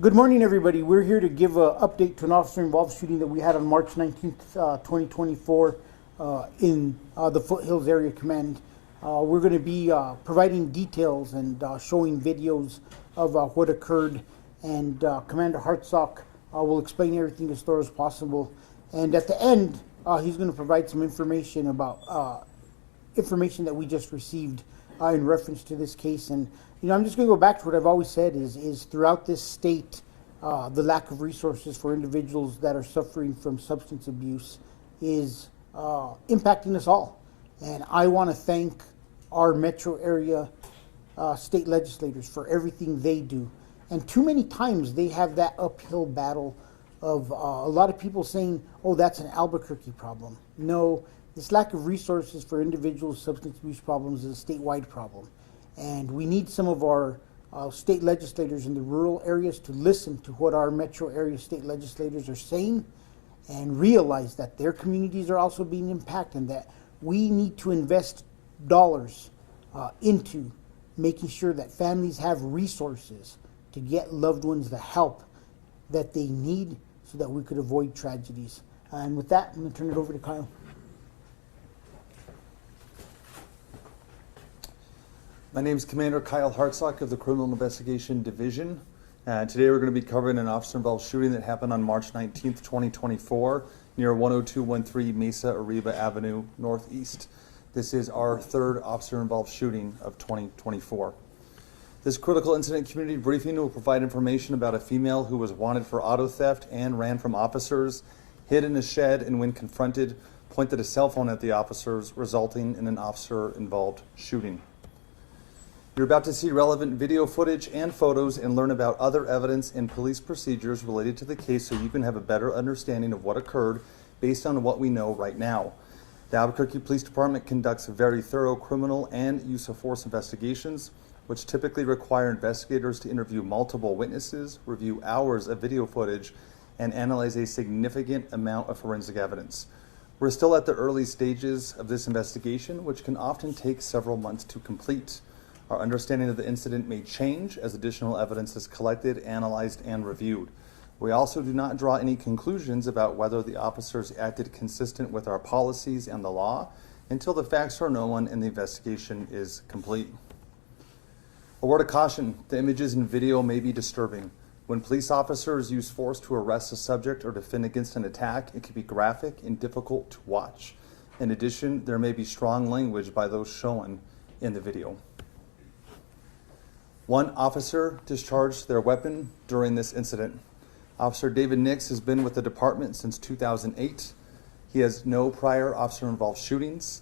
Good morning, everybody. We're here to give an update to an officer-involved shooting that we had on March 19th, 2024 in the Foothills Area Command. We're going to be providing details and showing videos of what occurred, and Commander Hartsock will explain everything as thorough as possible. And at the end, he's going to provide some information about information that we just received in reference to this case. And I'm just going to go back to what I've always said is throughout this state, the lack of resources for individuals that are suffering from substance abuse is impacting us all. And I want to thank our metro area state legislators for everything they do. And too many times they have that uphill battle of a lot of people saying, oh, that's an Albuquerque problem. No, this lack of resources for individuals with substance abuse problems is a statewide problem. And we need some of our state legislators in the rural areas to listen to what our metro area state legislators are saying and realize that their communities are also being impacted, and that we need to invest dollars into making sure that families have resources to get loved ones the help that they need so that we could avoid tragedies. And with that, I'm going to turn it over to Kyle. My name is Commander Kyle Hartsock of the Criminal Investigation Division. Today we're going to be covering an officer-involved shooting that happened on March 19th, 2024 near 10213 Mesa Arriba Avenue Northeast. This is our third officer-involved shooting of 2024. This critical incident community briefing will provide information about a female who was wanted for auto theft and ran from officers, hid in a shed, and when confronted, pointed a cell phone at the officers, resulting in an officer-involved shooting. You're about to see relevant video footage and photos and learn about other evidence and police procedures related to the case so you can have a better understanding of what occurred based on what we know right now. The Albuquerque Police Department conducts very thorough criminal and use of force investigations, which typically require investigators to interview multiple witnesses, review hours of video footage, and analyze a significant amount of forensic evidence. We're still at the early stages of this investigation, which can often take several months to complete. Our understanding of the incident may change as additional evidence is collected, analyzed, and reviewed. We also do not draw any conclusions about whether the officers acted consistent with our policies and the law until the facts are known and the investigation is complete. A word of caution, the images and video may be disturbing. When police officers use force to arrest a subject or defend against an attack, it can be graphic and difficult to watch. In addition, there may be strong language by those shown in the video. One officer discharged their weapon during this incident. Officer David Nix has been with the department since 2008. He has no prior officer-involved shootings.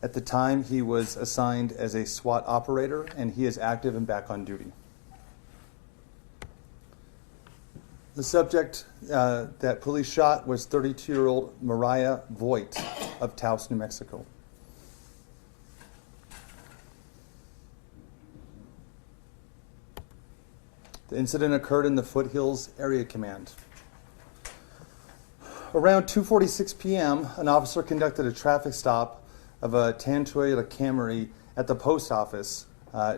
At the time, he was assigned as a SWAT operator, and he is active and back on duty. The subject that police shot was 32-year-old Mariah Voigt of Taos, New Mexico. The incident occurred in the Foothills Area Command. Around 2:46 p.m., an officer conducted a traffic stop of a tan Toyota Camry at the post office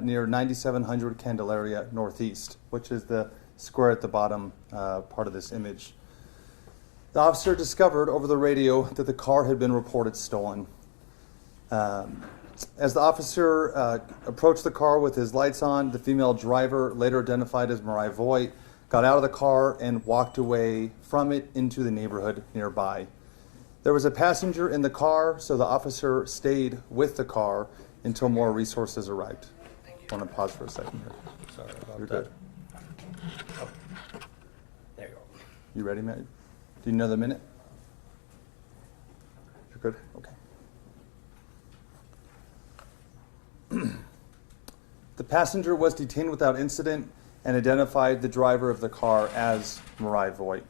near 9700 Candelaria Northeast, which is the square at the bottom part of this image. The officer discovered over the radio that the car had been reported stolen. As the officer approached the car with his lights on, the female driver, later identified as Mariah Voigt, got out of the car and walked away from it into the neighborhood nearby. There was a passenger in the car, so the officer stayed with the car until more resources arrived. I want to pause for a second here. Sorry about You're that. good. Oh. There you go. You ready, Matt? Do you know the minute? You're good? Okay. The passenger was detained without incident and identified the driver of the car as Mariah Voigt.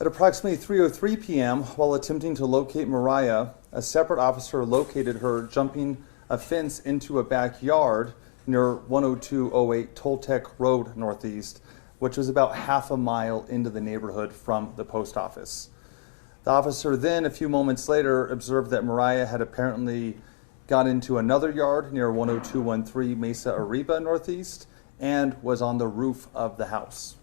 At approximately 3:03 p.m., while attempting to locate Mariah, a separate officer located her jumping a fence into a backyard near 10208 Toltec Road Northeast, which was about half a mile into the neighborhood from the post office. The officer then, a few moments later, observed that Mariah had apparently got into another yard near 10213 Mesa Arriba Northeast and was on the roof of the house.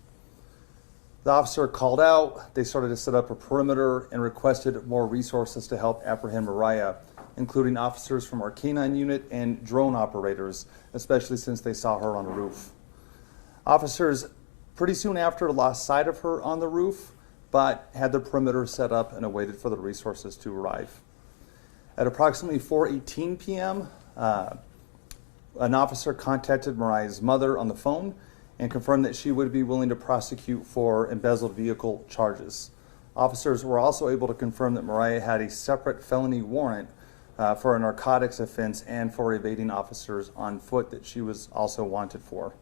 The officer called out, they started to set up a perimeter and requested more resources to help apprehend Mariah, including officers from our K-9 unit and drone operators, especially since they saw her on the roof. Officers pretty soon after lost sight of her on the roof, but had the perimeter set up and awaited for the resources to arrive. At approximately 4:18 p.m., an officer contacted Mariah's mother on the phone and confirmed that she would be willing to prosecute for embezzled vehicle charges. Officers were also able to confirm that Mariah had a separate felony warrant for a narcotics offense and for evading officers on foot that she was also wanted for.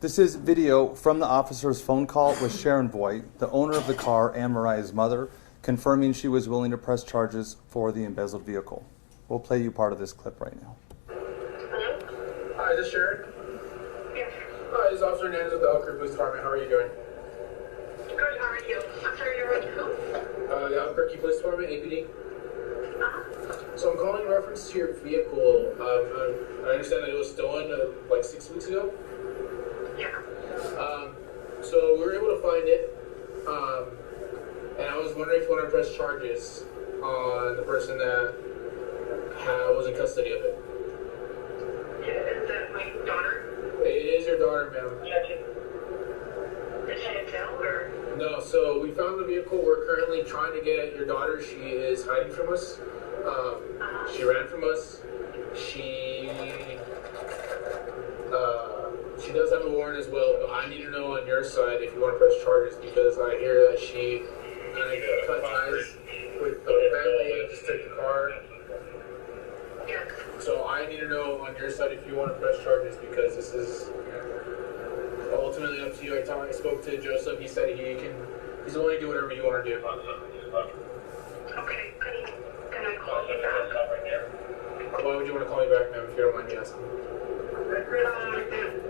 This is video from the officer's phone call with Sharon Voigt, the owner of the car and Mariah's mother, confirming she was willing to press charges for the embezzled vehicle. We'll play you part of this clip right now. Hi, is this Sharon? Yes. Hi, this is Officer Hernandez of the Albuquerque Police Department. How are you doing? Good, how are you? I'm sorry, you're with who? The Albuquerque Police Department, APD. Uh-huh. So I'm calling in reference to your vehicle. I understand that it was stolen like 6 weeks ago. Yeah. So we were able to find it. And I was wondering if you want to press charges on the person that was in custody of it. Yeah, is that my daughter? It is your daughter, ma'am. Is she in jail or? No, so we found the vehicle. We're currently trying to get your daughter. She is hiding from us. She ran from us. She does have a warrant as well, but I need to know on your side if you want to press charges because I hear that she kind of cut ties with the family and just took the car. Yeah. So I need to know on your side if you want to press charges because this is ultimately up to you. I spoke to Joseph. He said he's willing to do whatever you want to do. Okay, can I call you back? Why would you want to call me back, ma'am, if you don't mind me asking?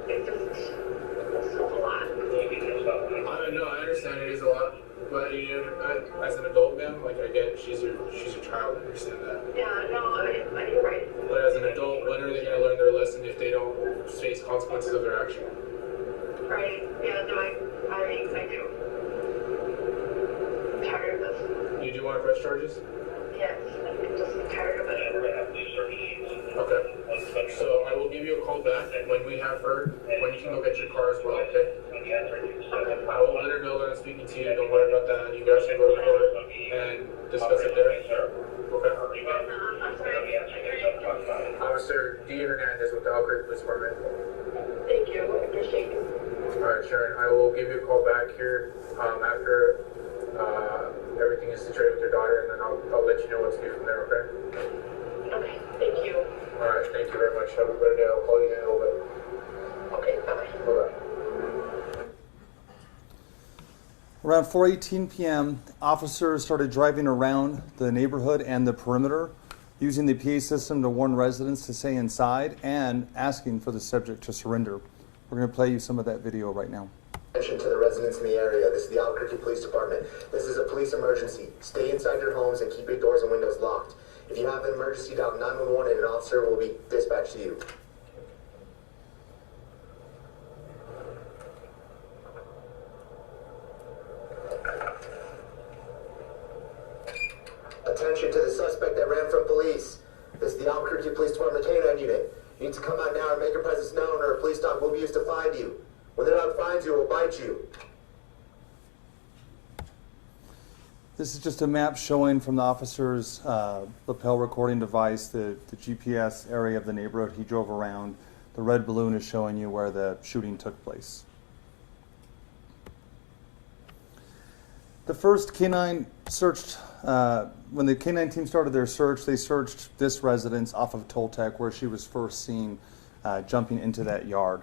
It's a lot. I understand it is a lot, but as an adult, ma'am, like I get she's your child. I understand that. Yeah, no, you're right. But as an adult, when are they going to learn their lesson if they don't face consequences of their action? Right, yeah, no, I do. I'm tired of this. You do want to press charges? Yes, I'm just tired of it. Okay. So I will give you a call back when we have her, when you can go get your car as well, okay? I will let her know that I'm speaking to you. Don't worry about that. You guys can go to court and discuss it there. Okay? I'm sorry. Officer D. Hernandez with the Albuquerque Police Department. Thank you, I appreciate it. Alright, Sharon, I will give you a call back here after everything is situated with your daughter, and then I'll let you know what to do from there, okay? Okay, thank you. Alright, thank you very much. Have a better day. I'll call you in a little bit. Okay, bye-bye. Bye-bye. Around 4:18 p.m., officers started driving around the neighborhood and the perimeter, using the PA system to warn residents to stay inside and asking for the subject to surrender. We're going to play you some of that video right now. Attention to the residents in the area. This is the Albuquerque Police Department. This is a police emergency. Stay inside your homes and keep your doors and windows locked. If you have an emergency, dial 911 and an officer will be dispatched to you. Attention to the suspect that ran from police. This is the Albuquerque Police Department K-9 unit. You need to come out now and make your presence known, or a police dog will be used to find you. When the dog finds you, it will bite you. This is just a map showing from the officer's lapel recording device the GPS area of the neighborhood he drove around. The red balloon is showing you where the shooting took place. The first K-9 searched, when the K-9 team started their search, they searched this residence off of Toltec where she was first seen jumping into that yard.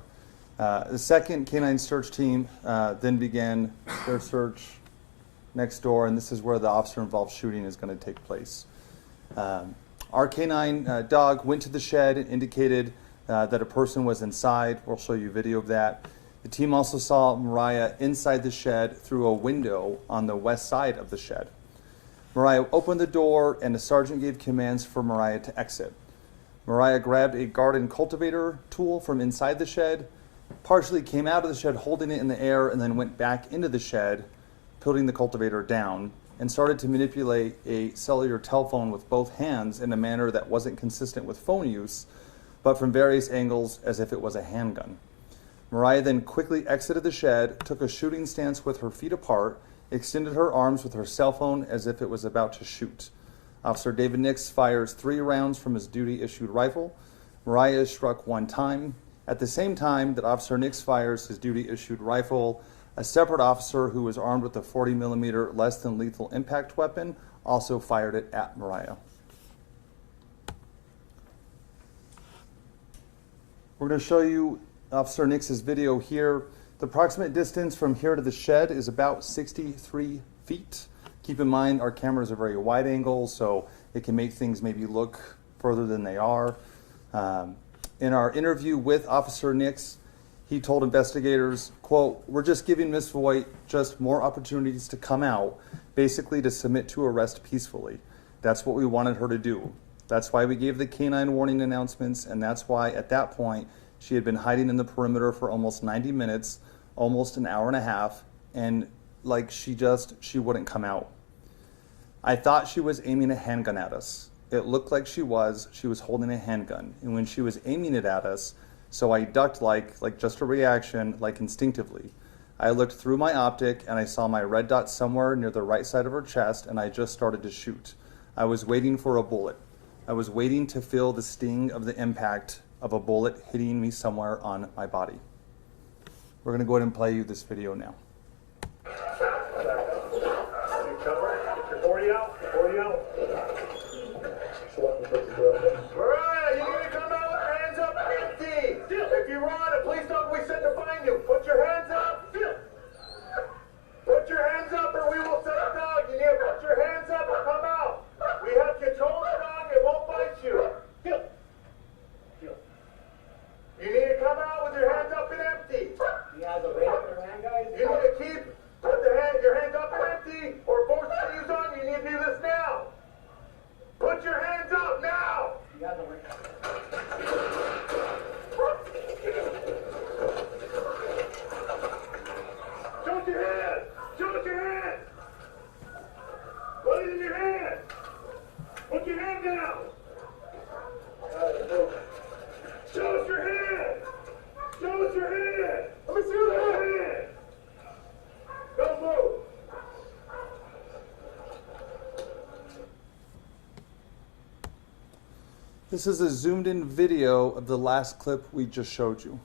The second K-9 search team then began their search next door, and this is where the officer-involved shooting is going to take place. Our K-9 dog went to the shed and indicated that a person was inside. We'll show you video of that. The team also saw Mariah inside the shed through a window on the west side of the shed. Mariah opened the door, and the sergeant gave commands for Mariah to exit. Mariah grabbed a garden cultivator tool from inside the shed, partially came out of the shed holding it in the air, and then went back into the shed, putting the cultivator down, and started to manipulate a cellular telephone with both hands in a manner that wasn't consistent with phone use, but from various angles as if it was a handgun. Mariah then quickly exited the shed, took a shooting stance with her feet apart, extended her arms with her cell phone as if it was about to shoot. Officer David Nix fires 3 rounds from his duty-issued rifle. Mariah is struck 1 time. At the same time that Officer Nix fires his duty-issued rifle, a separate officer who was armed with a 40mm less than lethal impact weapon also fired it at Mariah. We're going to show you Officer Nix's video here. The approximate distance from here to the shed is about 63 feet. Keep in mind our cameras are very wide angle, so it can make things maybe look further than they are. In our interview with Officer Nix, he told investigators, quote, "We're just giving Miss Voigt just more opportunities to come out, basically to submit to arrest peacefully. That's what we wanted her to do. That's why we gave the canine warning announcements, and that's why at that point she had been hiding in the perimeter for almost 90 minutes, almost an hour and a half, and like she wouldn't come out. I thought she was aiming a handgun at us. It looked like she was holding a handgun. And when she was aiming it at us, so I ducked like just a reaction, like instinctively. I looked through my optic and I saw my red dot somewhere near the right side of her chest, and I just started to shoot. I was waiting for a bullet. I was waiting to feel the sting of the impact of a bullet hitting me somewhere on my body." We're gonna go ahead and play you this video now. Mariah, you need to come out with your hands up empty. If you run, a police dog will be sent to find you. Put your hands up. Put your hands up or we will send a dog. You need to put your hands up and come out. We have control of the dog. It won't bite you. You need to come out with your hands up and empty. He has a radar in her hand, guys. You need to keep your hands up and empty or force the use on. You need to do this now. Put your hands up now. He has a radar. Show us your hand. Show us your hand. Put it in your hand. Put your hand down. Show us your hand. Show us your hand. Let me see your hand. Don't move. This is a zoomed in video of the last clip we just showed you.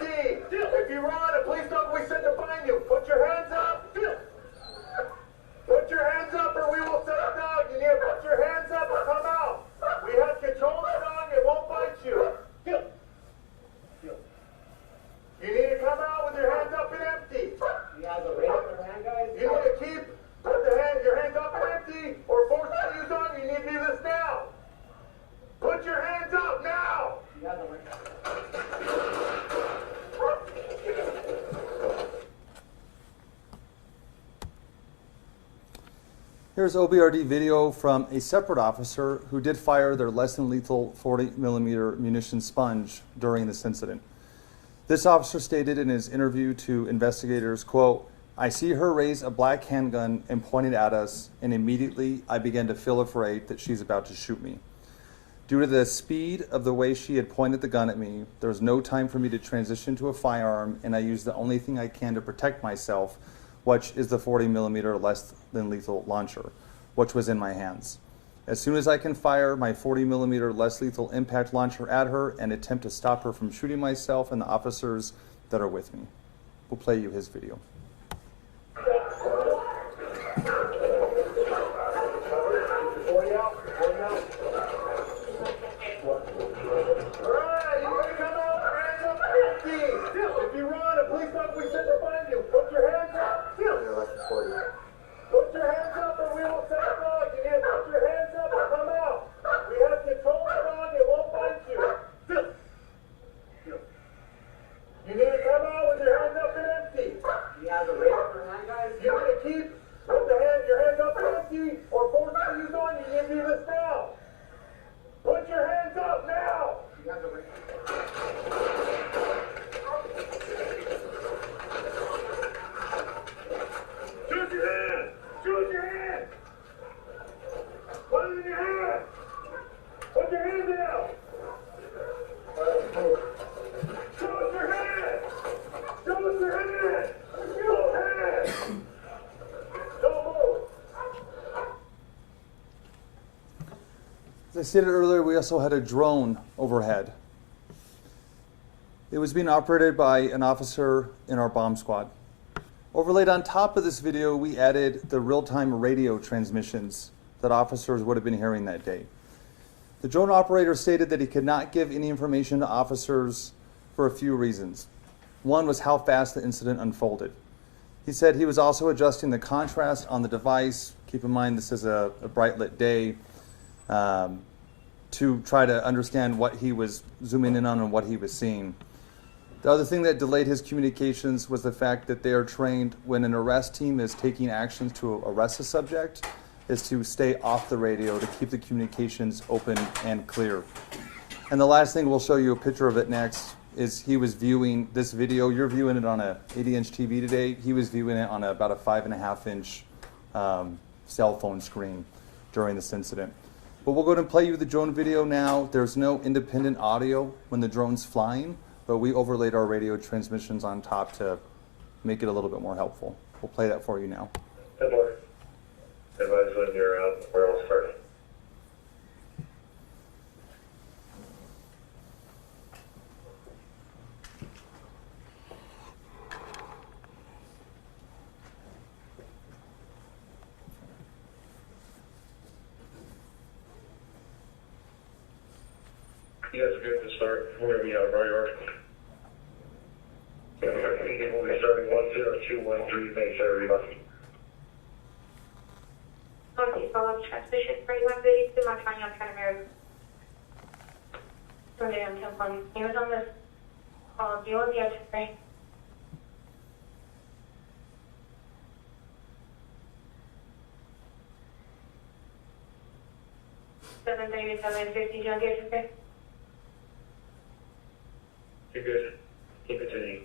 If you run, a police dog will be sent to find you. Put your hands up. Put your hands up or we will send a dog. You need to put your hands up and come out. We have control of the dog. It won't bite you. You need to come out with your hands up and empty. He has a radar in her hand, guys. You need to keep your hands up and empty or force the use on. You need to do this now. Put your hands up now. He has a radar. Here's OBRD video from a separate officer who did fire their less than lethal 40mm munition sponge during this incident. This officer stated in his interview to investigators, quote, "I see her raise a black handgun and point it at us, and immediately I began to feel afraid that she's about to shoot me. Due to the speed of the way she had pointed the gun at me, there was no time for me to transition to a firearm, and I used the only thing I can to protect myself, which is the 40mm less than lethal launcher, which was in my hands. As soon as I can fire my 40mm less lethal impact launcher at her and attempt to stop her from shooting myself and the officers that are with me." We'll play you his video. If you run, a police dog will be sent to find you. Put your hands up. Put your hands up or we will send a dog. You need to put your hands up and come out. We have control of the dog. It won't bite you. You need to come out with your hands up and empty. He I stated earlier, we also had a drone overhead. It was being operated by an officer in our bomb squad. Overlaid on top of this video, we added the real-time radio transmissions that officers would have been hearing that day. The drone operator stated that he could not give any information to officers for a few reasons. One was how fast the incident unfolded. He said he was also adjusting the contrast on the device. Keep in mind this is a bright lit day, to try to understand what he was zooming in on and what he was seeing. The other thing that delayed his communications was the fact that they are trained when an arrest team is taking actions to arrest a subject is to stay off the radio to keep the communications open and clear. And the last thing, we'll show you a picture of it next, is he was viewing this video. You're viewing it on a 80-inch TV today. He was viewing it on about a 5.5-inch cell phone screen during this incident. But we'll go ahead and play you the drone video now. There's no independent audio when the drone's flying, but we overlaid our radio transmissions on top to make it a little bit more helpful. We'll play that for you now. Good morning. Advise when you're out, we're all starting. You guys are good to start. We're going to be out right away. We'll be starting 10213 Mesa, everybody. Okay, follow up transmission 3132, I'm trying to marry. Sunday on 10 he was on this call, deal with the X-ray. Seven 50, John Gage, okay? You're good. Keep it to you.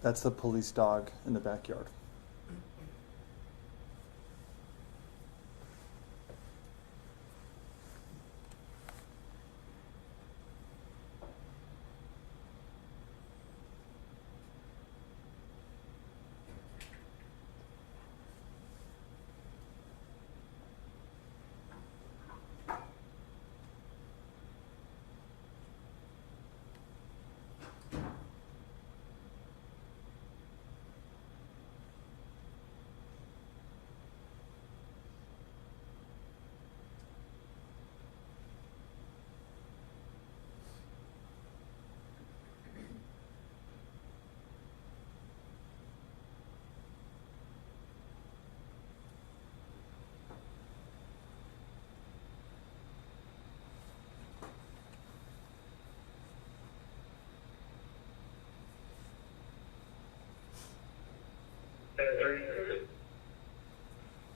That's the police dog in the backyard.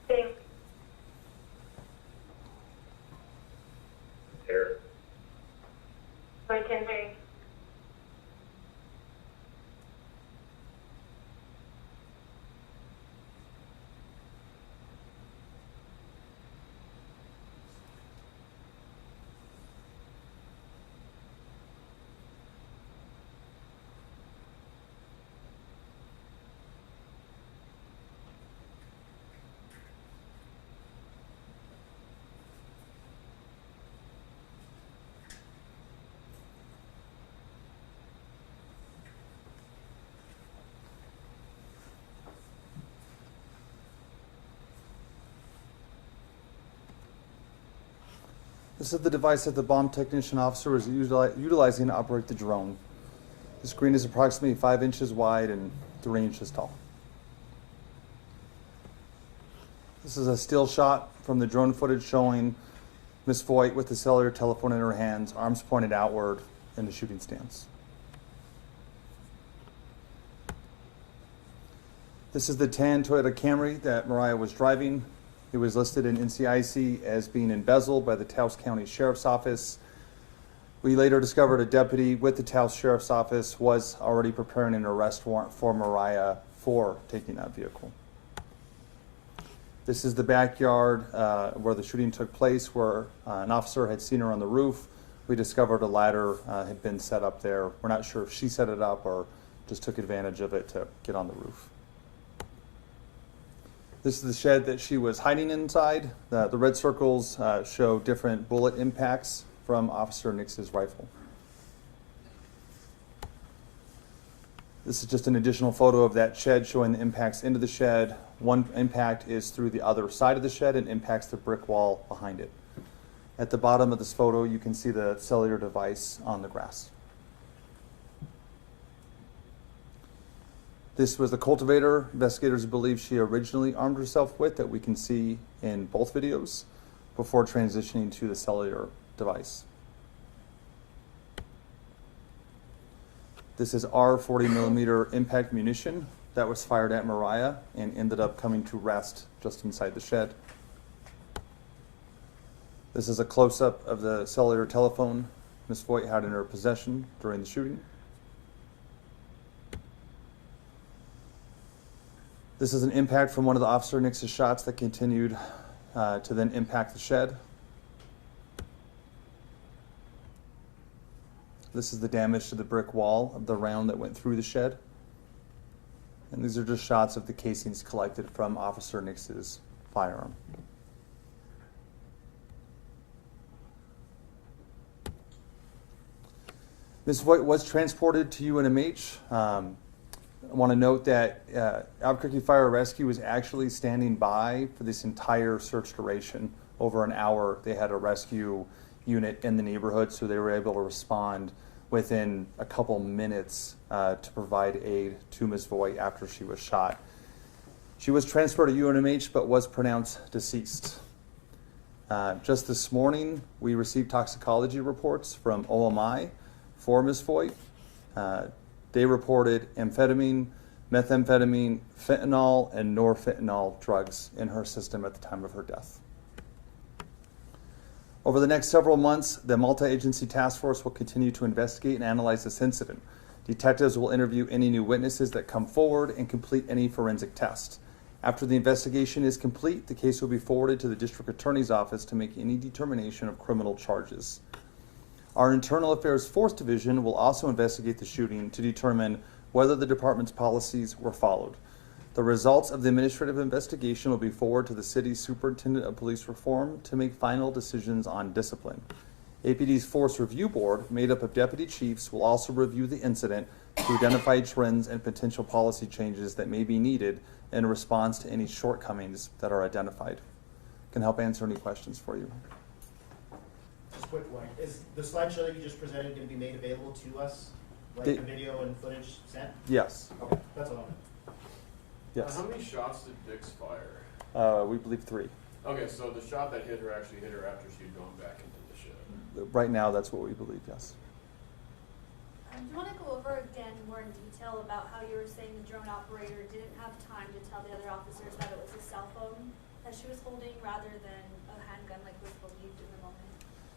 Same. Here. 10-3. This is the device that the bomb technician officer was utilizing to operate the drone. The screen is approximately 5 inches wide and 3 inches tall. This is a still shot from the drone footage showing Ms. Voigt with the cellular telephone in her hands, arms pointed outward in the shooting stance. This is the tan Toyota Camry that Mariah was driving. It was listed in NCIC as being embezzled by the Taos County Sheriff's Office. We later discovered a deputy with the Taos Sheriff's Office was already preparing an arrest warrant for Mariah for taking that vehicle. This is the backyard where the shooting took place, where an officer had seen her on the roof. We discovered a ladder had been set up there. We're not sure if she set it up or just took advantage of it to get on the roof. This is the shed that she was hiding inside. The red circles show different bullet impacts from Officer Nix's rifle. This is just an additional photo of that shed showing the impacts into the shed. One impact is through the other side of the shed and impacts the brick wall behind it. At the bottom of this photo, you can see the cellular device on the grass. This was the cultivator investigators believe she originally armed herself with, that we can see in both videos, before transitioning to the cellular device. This is our 40 millimeter impact munition that was fired at Mariah and ended up coming to rest just inside the shed. This is a close-up of the cellular telephone Ms. Voigt had in her possession during the shooting. This is an impact from one of the Officer Nix's shots that continued to then impact the shed. This is the damage to the brick wall of the round that went through the shed. And these are just shots of the casings collected from Officer Nix's firearm. Ms. Voigt was transported to UNMH. I want to note that Albuquerque Fire Rescue was actually standing by for this entire search duration. Over an hour, they had a rescue unit in the neighborhood, so they were able to respond within a couple minutes to provide aid to Ms. Voigt after she was shot. She was transferred to UNMH but was pronounced deceased. Just this morning, we received toxicology reports from OMI for Ms. Voigt. They reported amphetamine, methamphetamine, fentanyl, and norfentanyl drugs in her system at the time of her death. Over the next several months, the multi-agency task force will continue to investigate and analyze this incident. Detectives will interview any new witnesses that come forward and complete any forensic tests. After the investigation is complete, the case will be forwarded to the district attorney's office to make any determination of criminal charges. Our Internal Affairs Force Division will also investigate the shooting to determine whether the department's policies were followed. The results of the administrative investigation will be forwarded to the city's Superintendent of Police Reform to make final decisions on discipline. APD's Force Review Board, made up of deputy chiefs, will also review the incident to identify trends and potential policy changes that may be needed in response to any shortcomings that are identified. Can help answer any questions for you. Just a quick one. Is the slideshow that you just presented going to be made available to us? Like the video and footage sent? Yes. Okay, that's all. Yes. How many shots did Dix fire? We believe 3. Okay, so the shot that hit her actually hit her after she'd gone back into the shed. Right now, that's what we believe, yes. Do you want to go over again more in detail about how you were saying the drone operator didn't have time to tell the other officers that it was a cell phone that she was holding rather than a handgun like was believed in the moment?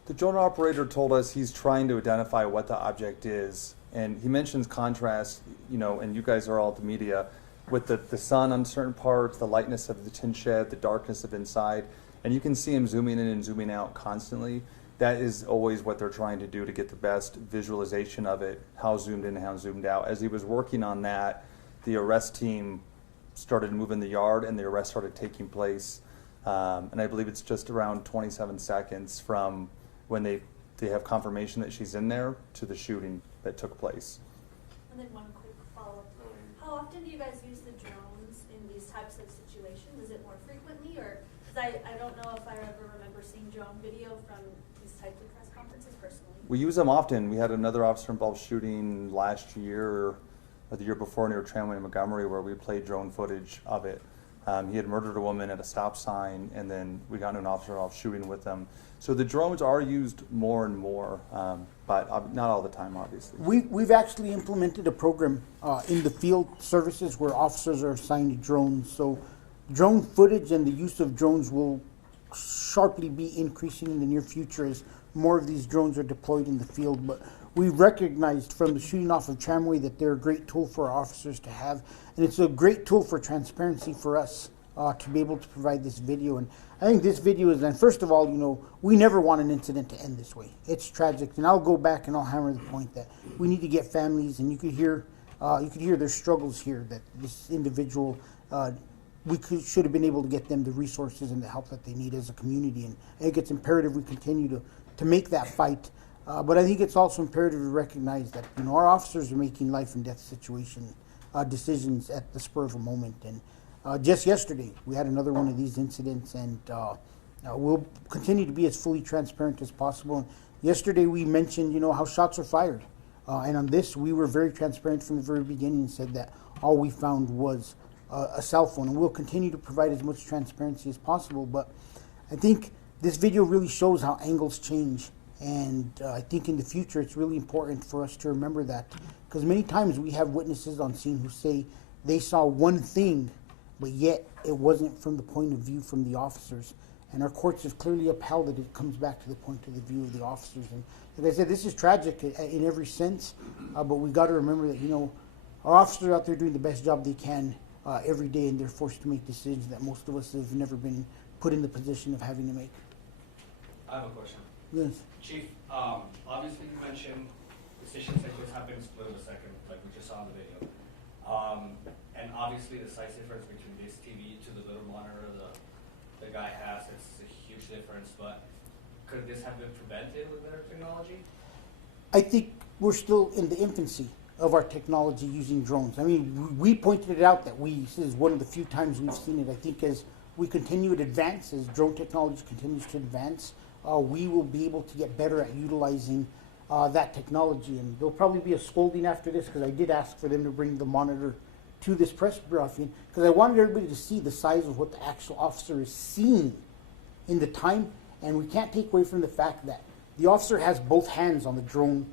The drone operator told us he's trying to identify what the object is, and he mentions contrast, you know, and you guys are all the media, with the sun on certain parts, the lightness of the tin shed, the darkness of inside, and you can see him zooming in and zooming out constantly. That is always what they're trying to do to get the best visualization of it, how zoomed in and how zoomed out. As he was working on that, the arrest team started moving the yard and the arrest started taking place. And I believe it's just around 27 seconds from when they have confirmation that she's in there to the shooting that took place. And then one quick follow-up. How often do you guys use the drones in these types of situations? Is it more frequently, or, because I don't know if I ever remember seeing drone video from these types of press conferences personally. We use them often. We had another officer involved shooting last year or the year before near Tramway in Montgomery where we played drone footage of it. He had murdered a woman at a stop sign, and then we got into an officer involved shooting with them. So the drones are used more and more, but not all the time, obviously. We've actually implemented a program in the field services where officers are assigned drones. So drone footage and the use of drones will sharply be increasing in the near future as more of these drones are deployed in the field. But we recognized from the shooting off of Tramway that they're a great tool for our officers to have, and it's a great tool for transparency for us to be able to provide this video. And I think this video is, and first of all, you know, we never want an incident to end this way. It's tragic, and I'll go back and I'll hammer the point that we need to get families, and you could hear their struggles here, that this individual, should have been able to get them the resources and the help that they need as a community. And I think it's imperative we continue to make that fight. But I think it's also imperative to recognize that, you know, our officers are making life and death situation decisions at the spur of a moment. And just yesterday, we had another one of these incidents, and we'll continue to be as fully transparent as possible. And yesterday, we mentioned, you know, how shots are fired. And on this, we were very transparent from the very beginning and said that all we found was a cell phone. And we'll continue to provide as much transparency as possible. But I think this video really shows how angles change. And I think in the future, it's really important for us to remember that. Because many times we have witnesses on scene who say they saw one thing, but yet it wasn't from the point of view from the officers. And our courts have clearly upheld that it comes back to the point of the view of the officers. And like I said, this is tragic in every sense, but we got to remember that, you know, our officers are out there doing the best job they can every day, and they're forced to make decisions that most of us have never been put in the position of having to make. I have a question. Yes. Chief, obviously you mentioned decisions like this happen in split of a second, like we just saw in the video. And obviously the size difference between this TV to the little monitor the guy has, it's a huge difference, but could this have been prevented with better technology? I think we're still in the infancy of our technology using drones. I mean, we pointed it out that this is one of the few times we've seen it. I think as we continue to advance, as drone technology continues to advance, we will be able to get better at utilizing that technology. And there'll probably be a scolding after this, because I did ask for them to bring the monitor to this press briefing, because I wanted everybody to see the size of what the actual officer is seeing in the time. And we can't take away from the fact that the officer has both hands on the drone,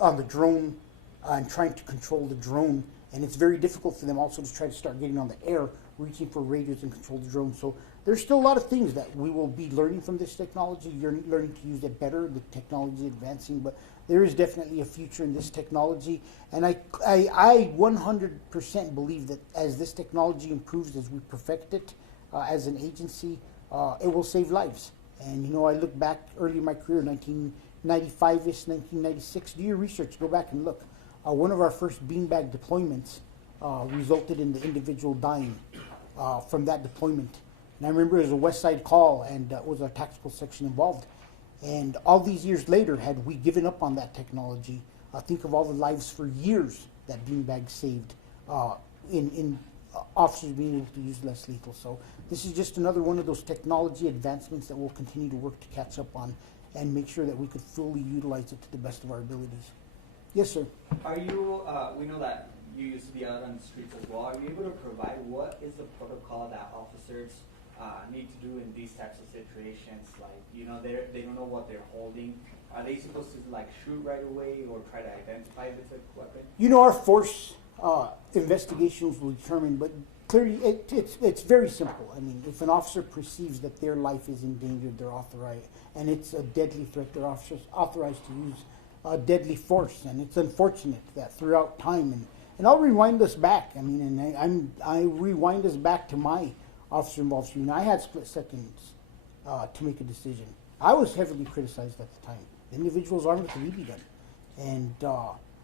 and trying to control the drone. And it's very difficult for them also to try to start getting on the air, reaching for radios and control the drone. So there's still a lot of things that we will be learning from this technology. You're learning to use it better. The technology is advancing, but there is definitely a future in this technology. And I 100% believe that as this technology improves, as we perfect it as an agency, it will save lives. And, you know, I look back early in my career, 1995-ish, 1996. Do your research. Go back and look. One of our first beanbag deployments resulted in the individual dying from that deployment. And I remember it was a West Side call, and it was our tactical section involved. And all these years later, had we given up on that technology, think of all the lives for years that beanbag saved in officers being able to use less lethal. So this is just another one of those technology advancements that we'll continue to work to catch up on and make sure that we could fully utilize it to the best of our abilities. Yes, sir. Are you, we know that you used to be out on the streets as well. Are you able to provide what is the protocol that officers need to do in these types of situations? Like, you know, they don't know what they're holding. Are they supposed to like shoot right away or try to identify if it's a weapon? You know, our force investigations will determine, but clearly it's very simple. I mean, if an officer perceives that their life is endangered, they're authorized, and it's a deadly threat, they're authorized to use deadly force. And it's unfortunate that throughout time, and I'll rewind us back. I mean, and I rewind us back to my officer involved shooting. I had split seconds to make a decision. I was heavily criticized at the time. The individual's armed with a BB gun, and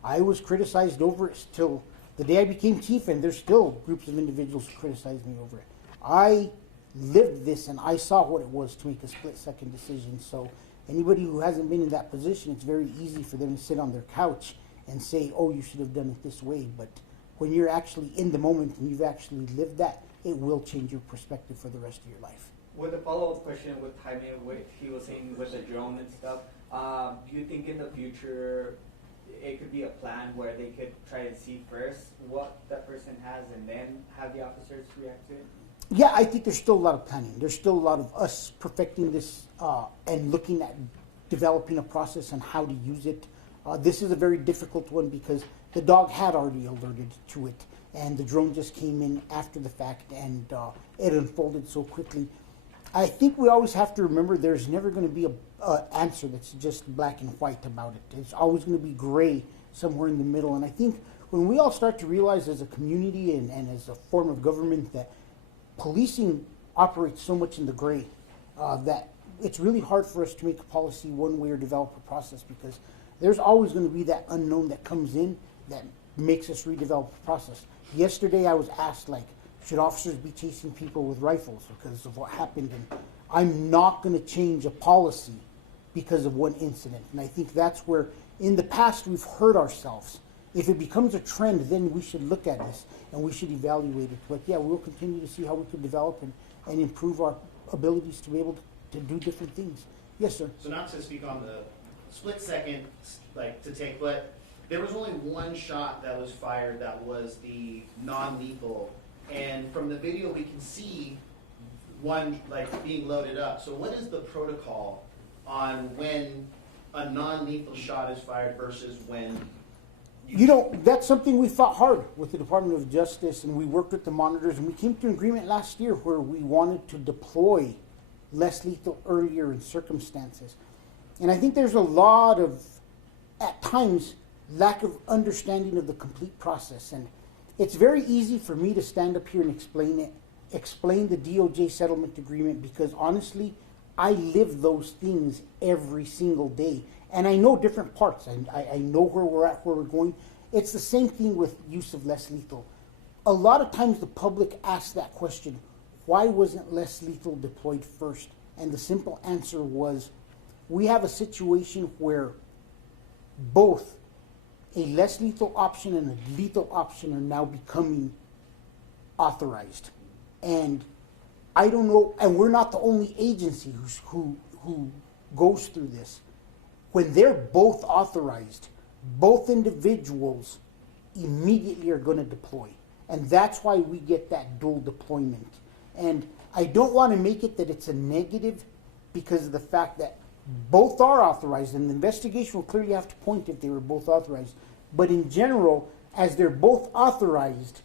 I was criticized over it till the day I became chief, and there's still groups of individuals who criticize me over it. I lived this, and I saw what it was to make a split-second decision. So anybody who hasn't been in that position, it's very easy for them to sit on their couch and say, oh, you should have done it this way. But when you're actually in the moment and you've actually lived that, it will change your perspective for the rest of your life. With a follow-up question with Jaime, what he was saying with the drone and stuff, do you think in the future it could be a plan where they could try to see first what that person has and then have the officers react to it? Yeah, I think there's still a lot of planning. There's still a lot of us perfecting this and looking at developing a process on how to use it. This is a very difficult one because the dog had already alerted to it, and the drone just came in after the fact, and it unfolded so quickly. I think we always have to remember there's never going to be a answer that's just black and white about it. It's always going to be gray somewhere in the middle. And I think when we all start to realize as a community and as a form of government that policing operates so much in the gray, that it's really hard for us to make a policy one way or develop a process, because there's always going to be that unknown that comes in that makes us redevelop the process. Yesterday I was asked, like, should officers be chasing people with rifles because of what happened? And I'm not going to change a policy because of one incident. And I think that's where, in the past, we've hurt ourselves. If it becomes a trend, then we should look at this and we should evaluate it. But yeah, we'll continue to see how we can develop and improve our abilities to be able to do different things. Yes, sir. So not to speak on the split second, like to take, but there was only one shot that was fired that was the non-lethal. And from the video, we can see one like being loaded up. So what is the protocol on when a non-lethal shot is fired versus when you know, that's something we fought hard with the Department of Justice, and we worked with the monitors, and we came to an agreement last year where we wanted to deploy less lethal earlier in circumstances. And I think there's a lot of, at times, lack of understanding of the complete process. And it's very easy for me to stand up here and explain the DOJ settlement agreement, because honestly, I live those things every single day. And I know different parts. I know where we're at, where we're going. It's the same thing with use of less lethal. A lot of times the public asks that question, why wasn't less lethal deployed first? And the simple answer was, we have a situation where both a less lethal option and a lethal option are now becoming authorized. And I don't know, and we're not the only agency who goes through this. When they're both authorized, both individuals immediately are going to deploy. And that's why we get that dual deployment. And I don't want to make it that it's a negative, because of the fact that both are authorized, and the investigation will clearly have to point if they were both authorized. But in general, as they're both authorized,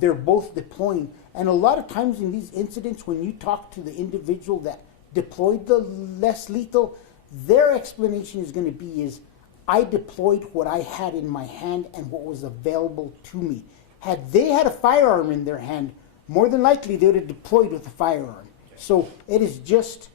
they're both deploying. And a lot of times in these incidents, when you talk to the individual that deployed the less lethal, their explanation is going to be I deployed what I had in my hand and what was available to me. Had they had a firearm in their hand, more than likely they would have deployed with a firearm. So it is just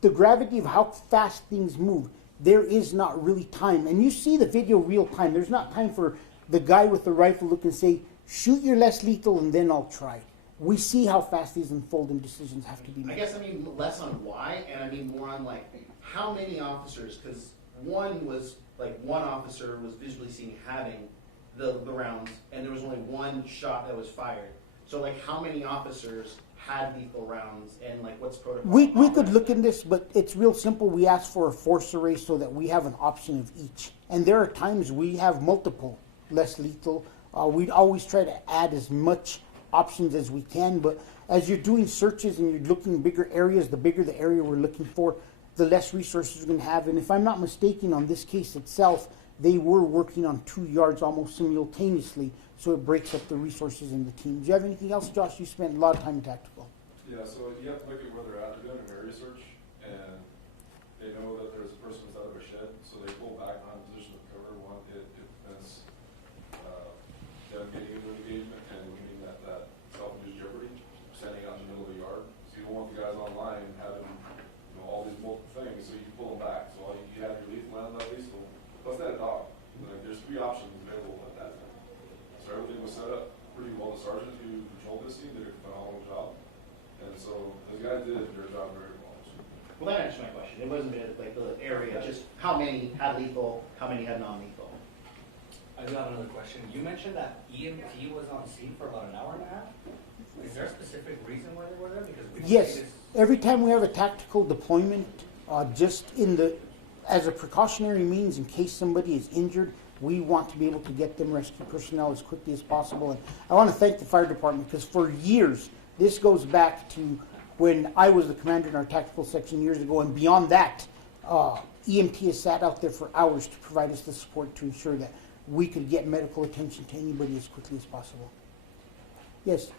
the gravity of how fast things move. There is not really time. And you see the video real time. There's not time for the guy with the rifle look and say, shoot your less lethal and then I'll try. We see how fast these unfold and decisions have to be made. I guess I mean less on why, and I mean more on like how many officers, because one officer was visually seen having the rounds, and there was only one shot that was fired. So like how many officers had lethal rounds, and like what's protocol? We could look in this, but it's real simple. We ask for a force array so that we have an option of each. And there are times we have multiple less lethal. We'd always try to add as much options as we can, but as you're doing searches and you're looking in bigger areas, the bigger the area we're looking for, the less resources we're going to have. And if I'm not mistaken, on this case itself, they were working on 2 yards almost simultaneously, so it breaks up the resources in the team. Do you have anything else, Josh? You spent a lot of time in tactical. Yeah, so you have to look at where they're at. They're doing an area search, and they know that there's a person inside of a shed, so they pull back on position of cover. One, it prevents them getting into an engagement and limiting that self-induced jeopardy, standing out in the middle of the yard. So you don't want the guys online having all these multiple things, so you pull them back. So all you have your lethal and not lethal. Plus that a dog. Like, there's 3 options available at that time. So everything was set up pretty well. The sergeant who controlled this team did a phenomenal job. And so those guys did their job very well. Well, that answers my question. It wasn't like the area, just how many had lethal, how many had non-lethal. I do have another question. You mentioned that EMT was on scene for about an hour and a half. Is there a specific reason why they were there? Because we Yes. Every time we have a tactical deployment, as a precautionary means in case somebody is injured, we want to be able to get them rescue personnel as quickly as possible. And I want to thank the fire department, because for years, this goes back to when I was the commander in our tactical section years ago, and beyond that, EMT has sat out there for hours to provide us the support to ensure that we could get medical attention to anybody as quickly as possible. Yes?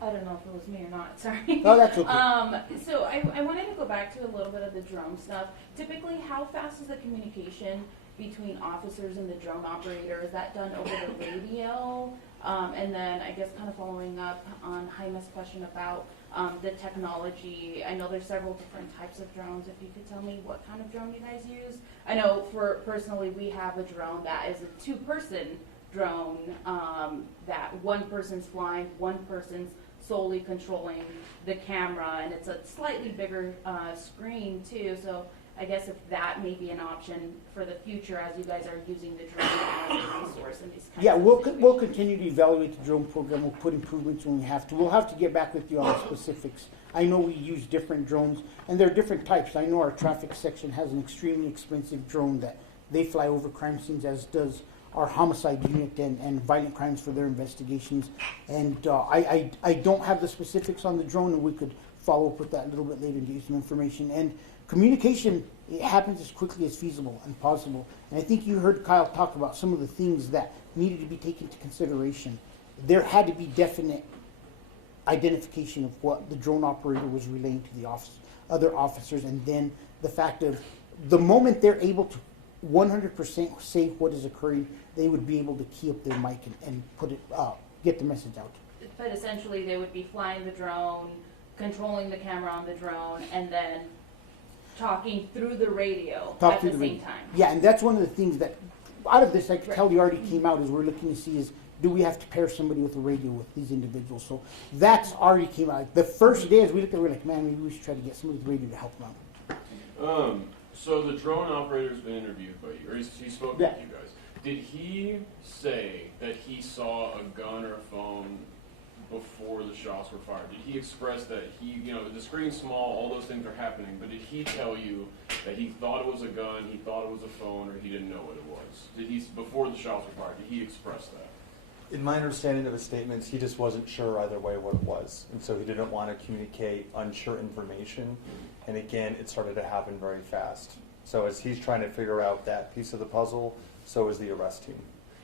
I don't know if it was me or not, sorry. No, that's okay. So I wanted to go back to a little bit of the drone stuff. Typically, how fast is the communication between officers and the drone operator? Is that done over the radio? And then I guess kind of following up on Jaime's question about the technology. I know there's several different types of drones. If you could tell me what kind of drone you guys use. I know personally we have a drone that is a 2-person drone that one person's flying, one person's solely controlling the camera, and it's a slightly bigger screen too. So I guess if that may be an option for the future as you guys are using the drone as a resource in these kinds of We'll situations. continue to evaluate the drone program. We'll put improvements when we have to. We'll have to get back with you on the specifics. I know we use different drones, and there are different types. I know our traffic section has an extremely expensive drone that they fly over crime scenes, as does our homicide unit and violent crimes for their investigations. And I don't have the specifics on the drone, and we could follow up with that a little bit later and get you some information. And communication, it happens as quickly as feasible and possible. And I think you heard Kyle talk about some of the things that needed to be taken into consideration. There had to be definite identification of what the drone operator was relaying to the other officers, and then the fact of the moment they're able to 100% say what is occurring, they would be able to key up their mic and put it get the message out. But essentially they would be flying the drone, controlling the camera on the drone, and then talking through the radio at the same time. Yeah, and that's one of the things that out of this I could tell you already came out is we're looking to see is, do we have to pair somebody with a radio with these individuals? So that's already came out. The first day as we looked at it, we're like, man, maybe we should try to get somebody with radio to help them out. So the drone operator's been interviewed by you, or he spoke with you guys. Did he say that he saw a gun or a phone before the shots were fired? Did he express that the screen's small, all those things are happening, but did he tell you that he thought it was a gun, he thought it was a phone, or he didn't know what it was? Before the shots were fired, did he express that? In my understanding of his statements, he just wasn't sure either way what it was. And so he didn't want to communicate unsure information. And again, it started to happen very fast. So as he's trying to figure out that piece of the puzzle, so is the arrest team.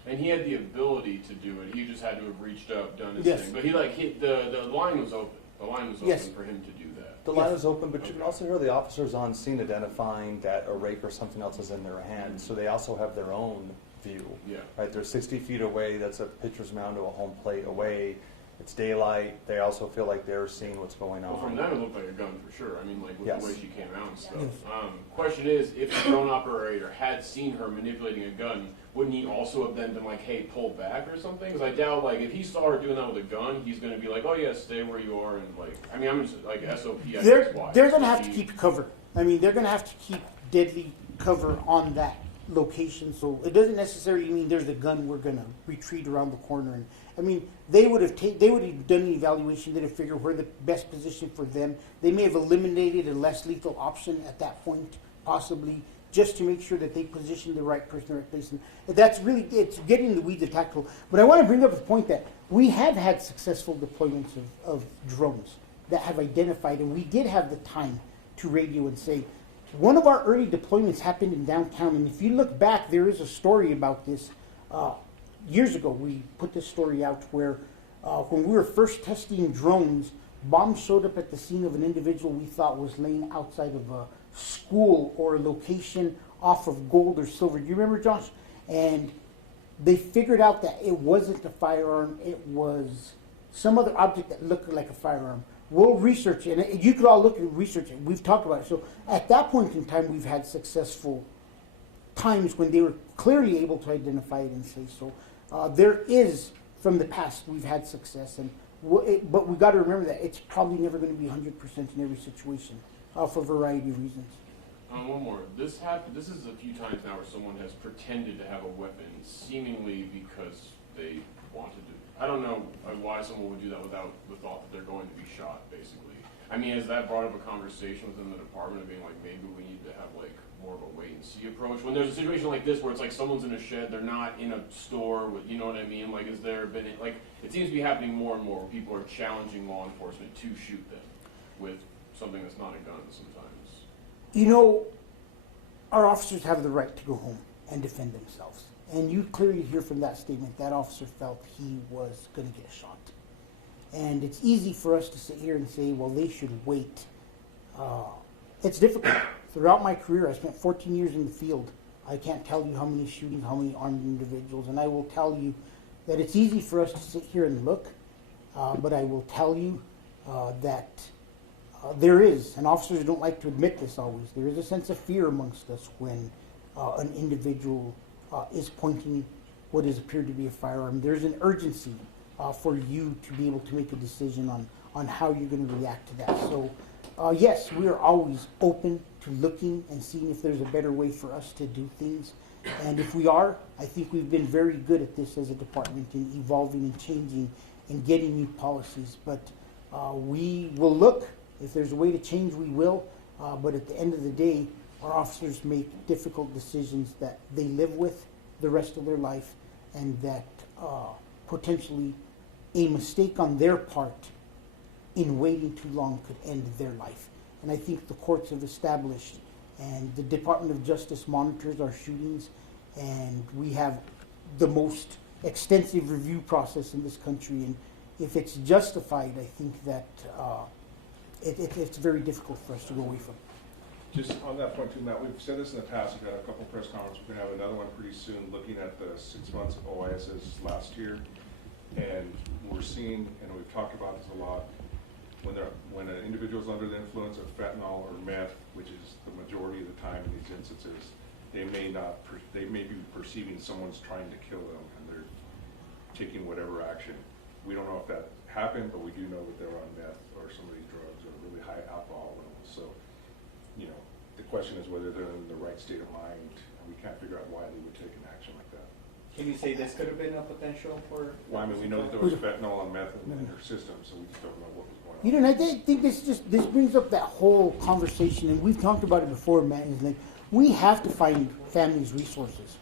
And he had the ability to do it. He just had to have reached up, done his Yes. thing. But the line was open. The line was open for him to do that. The line was open, but you can also hear the officers on scene identifying that a rake or something else is in their hand. So they also have their own view. Yeah. Right, they're 60 feet away. That's a pitcher's mound to a home plate away. It's daylight. They also feel like they're seeing what's going on. Well, from them, it looked like a gun for sure. I mean, like with Yes. the way she came out and stuff. Question is, if the drone operator had seen her manipulating a gun, wouldn't he also have then been like, hey, pull back or something? Because I doubt, like, if he saw her doing that with a gun, he's going to be like, oh, yeah, stay where you are. And, like, I mean, I'm just, like, SOP, I guess, why. They're going to have to keep cover. I mean, they're going to have to keep deadly cover on that location. So it doesn't necessarily mean there's a gun, we're going to retreat around the corner. And I mean, they would have done an evaluation, they would have figured where the best position for them. They may have eliminated a less lethal option at that point, possibly, just to make sure that they position the right person in the right place. And that's really, it's getting the weeds of tactical. But I want to bring up the point that we have had successful deployments of drones that have identified, and we did have the time to radio and say, one of our early deployments happened in downtown, and if you look back, there is a story about this. Years ago, we put this story out where when we were first testing drones, bombs showed up at the scene of an individual we thought was laying outside of a school or a location off of Gold or Silver. Do you remember, Josh? And they figured out that it wasn't a firearm, it was some other object that looked like a firearm. We'll research it, and you could all look and research it. We've talked about it. So at that point in time, we've had successful times when they were clearly able to identify it and say so. There is, from the past, we've had success, and but we got to remember that it's probably never going to be 100% in every situation for a variety of reasons. One more. This is a few times now where someone has pretended to have a weapon, seemingly because they wanted to. I don't know why someone would do that without the thought that they're going to be shot, basically. I mean, has that brought up a conversation within the department of being like, maybe we need to have like more of a wait and see approach? When there's a situation like this where it's like someone's in a shed, they're not in a store, with, you know what I mean? Like, has there been, like, it seems to be happening more and more where people are challenging law enforcement to shoot them with something that's not a gun sometimes. You know, our officers have the right to go home and defend themselves. And you clearly hear from that statement that officer felt he was going to get shot. And it's easy for us to sit here and say, well, they should wait. It's difficult. Throughout my career, I spent 14 years in the field. I can't tell you how many shootings, how many armed individuals, and I will tell you that it's easy for us to sit here and look, but I will tell you that there is, and officers don't like to admit this always, there is a sense of fear amongst us when an individual is pointing what is appeared to be a firearm. There's an urgency for you to be able to make a decision on how you're going to react to that. So yes, we are always open to looking and seeing if there's a better way for us to do things. And if we are, I think we've been very good at this as a department in evolving and changing and getting new policies. But we will look. If there's a way to change, we will. But at the end of the day, our officers make difficult decisions that they live with the rest of their life, and that potentially a mistake on their part in waiting too long could end their life. And I think the courts have established, and the Department of Justice monitors our shootings, and we have the most extensive review process in this country. And if it's justified, I think that it's very difficult for us to go away from. Just on that point too, Matt, we've said this in the past, we've had a couple press conferences, we're gonna have another one pretty soon looking at the 6 months of OIS's last year. And we're seeing, and we've talked about this a lot, when an individual is under the influence of fentanyl or meth, which is the majority of the time in these instances, they may be perceiving someone's trying to kill them, and they're taking whatever action. We don't know if that happened, but we do know that they're on meth or some of these drugs or really high alcohol levels. So, you know, the question is whether they're in the right state of mind, and we can't figure out why they would take an action like that. Can you say this could have been a potential for? Well, I mean, we know that there was fentanyl and meth in her system, so we just don't know what was going on. You know, and I think this brings up that whole conversation, and we've talked about it before, Matt, is like, we have to find families resources.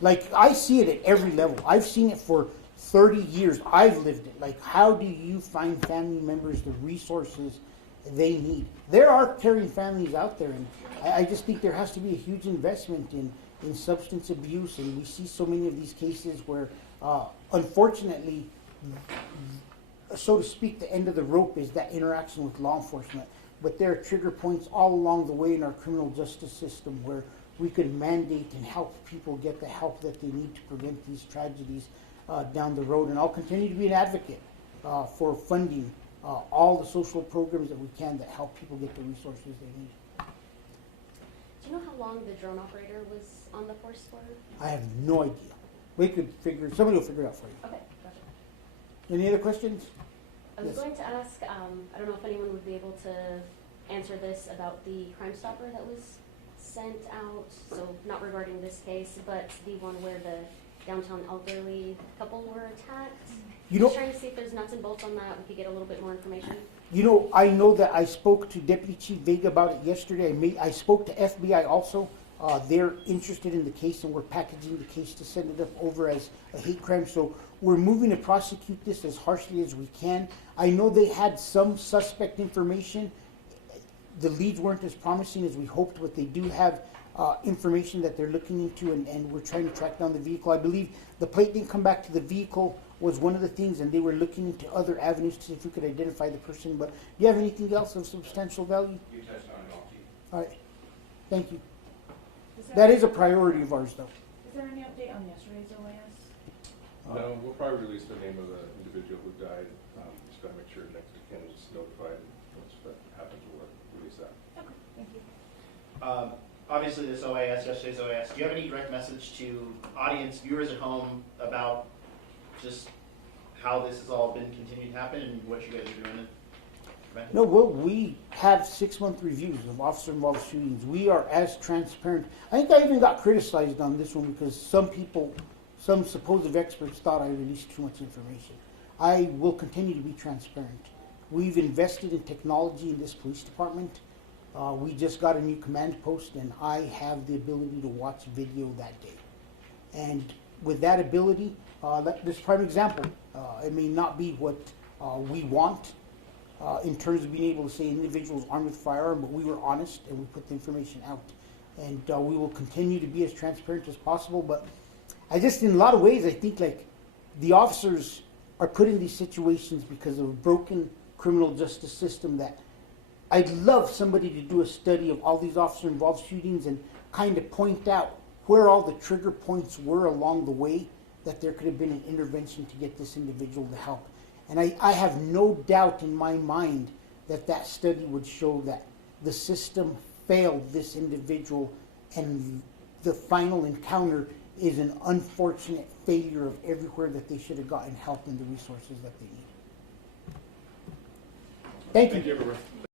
Like, I see it at every level. I've seen it for 30 years. I've lived it. Like, how do you find family members the resources they need? There are caring families out there, and I just think there has to be a huge investment in substance abuse, and we see so many of these cases where, unfortunately, so to speak, the end of the rope is that interaction with law enforcement. But there are trigger points all along the way in our criminal justice system where we can mandate and help people get the help that they need to prevent these tragedies down the road. And I'll continue to be an advocate for funding all the social programs that we can that help people get the resources they need. Do you know how long the drone operator was on the force for? I have no idea. Somebody will figure it out for you. Okay, gotcha. Any other questions? I was Yes. going to ask, I don't know if anyone would be able to answer this about the Crime Stopper that was sent out, so not regarding this case, but the one where the downtown elderly couple were attacked. Just trying to see if there's nuts and bolts on that, we could get a little bit more information. You know, I know that I spoke to Deputy Chief Vega about it yesterday. I spoke to FBI also. They're interested in the case, and we're packaging the case to send it up over as a hate crime. So we're moving to prosecute this as harshly as we can. I know they had some suspect information. The leads weren't as promising as we hoped, but they do have information that they're looking into, and we're trying to track down the vehicle. I believe the plate didn't come back to the vehicle was one of the things, and they were looking into other avenues to see if we could identify the person. But do you have anything else of substantial value? You touched on it all. All right. Thank you. That is a priority of ours, though. Is there any update on yesterday's OAS? No, we'll probably release the name of the individual who died. Just gotta make sure next of kin is notified. Once that happens, we'll release that. Okay, thank you. Obviously, this OAS, yesterday's OAS, do you have any direct message to audience, viewers at home about just how this has all been continued to happen and what you guys are doing? No, well, we have 6-month reviews of officer-involved shootings. We are as transparent. I think I even got criticized on this one because some supposed experts thought I released too much information. I will continue to be transparent. We've invested in technology in this police department. We just got a new command post, and I have the ability to watch video that day. And with that ability, this prime example, it may not be what we want in terms of being able to say individuals armed with firearm, but we were honest and we put the information out. And we will continue to be as transparent as possible. But I just, in a lot of ways, I think like the officers are put in these situations because of a broken criminal justice system. That I'd love somebody to do a study of all these officer-involved shootings and kind of point out where all the trigger points were along the way, that there could have been an intervention to get this individual to help. And I have no doubt in my mind that that study would show that the system failed this individual, and the final encounter is an unfortunate failure of everywhere that they should have gotten help and the resources that they need. Thank you. Thank you, everyone.